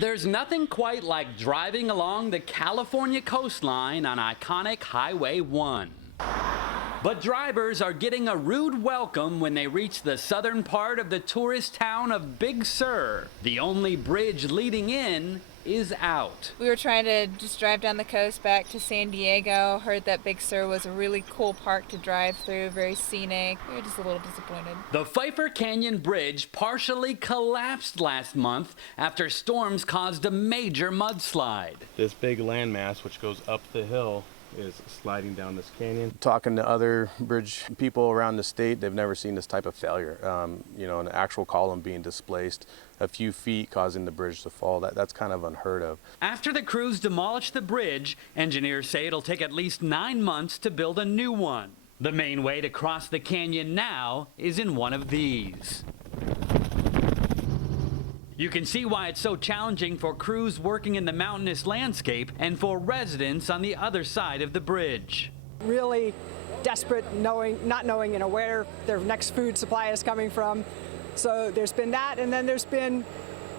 There's nothing quite like driving along the California coastline on iconic Highway 1. But drivers are getting a rude welcome when they reach the southern part of the tourist town of Big Sur. The only bridge leading in is out. We were trying to just drive down the coast back to San Diego. Heard that Big Sur was a really cool park to drive through, very scenic. We were just a little disappointed. The PFEIFFER Canyon Bridge partially collapsed last month after storms caused a major mudslide. This big landmass, which goes up the hill, is sliding down this canyon. Talking to other bridge people around the state, they've never seen this type of failure. You know, an actual column being displaced a few feet, causing the bridge to fall. That's kind of unheard of. After the crews demolish the bridge, engineers say it'll take at least 9 months to build a new one. The main way to cross the canyon now is in one of these. You can see why it's so challenging for crews working in the mountainous landscape and for residents on the other side of the bridge. Really desperate, not knowing where their next food supply is coming from. So there's been that, and then there's been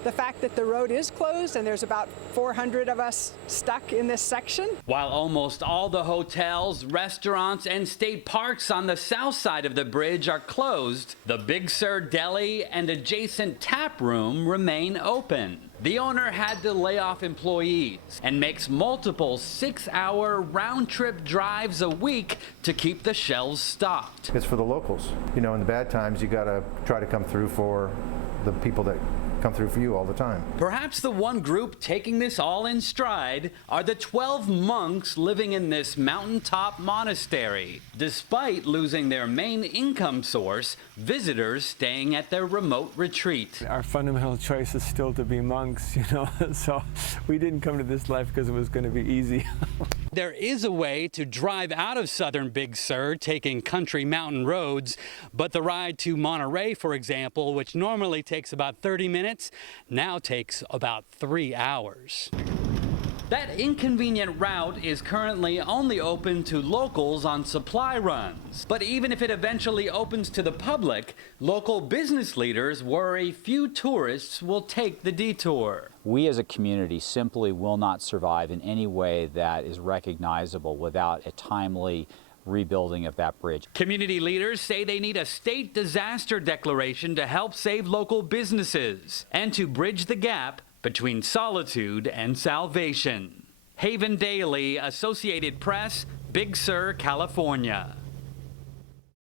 the fact that the road is closed and there's about 400 of us stuck in this section. While almost all the hotels, restaurants, and state parks on the south side of the bridge are closed, the Big Sur deli and adjacent tap room remain open. The owner had to lay off employees and makes multiple 6-hour round-trip drives a week to keep the shelves stocked. It's for the locals. You know, in the bad times, you got to try to come through for the people that come through for you all the time. Perhaps the one group taking this all in stride are the 12 monks living in this mountaintop monastery. Despite losing their main income source, visitors staying at their remote retreat. Our fundamental choice is still to be monks, you know, so we didn't come to this life because it was going to be easy. There is a way to drive out of southern Big Sur, taking country mountain roads, but the ride to Monterey, for example, which normally takes about 30 minutes, now takes about 3 hours. That inconvenient route is currently only open to locals on supply runs. But even if it eventually opens to the public, local business leaders worry few tourists will take the detour. We as a community simply will not survive in any way that is recognizable without a timely rebuilding of that bridge. Community leaders say they need a state disaster declaration to help save local businesses and to bridge the gap between solitude and salvation. Haven Daily, Associated Press, Big Sur, California.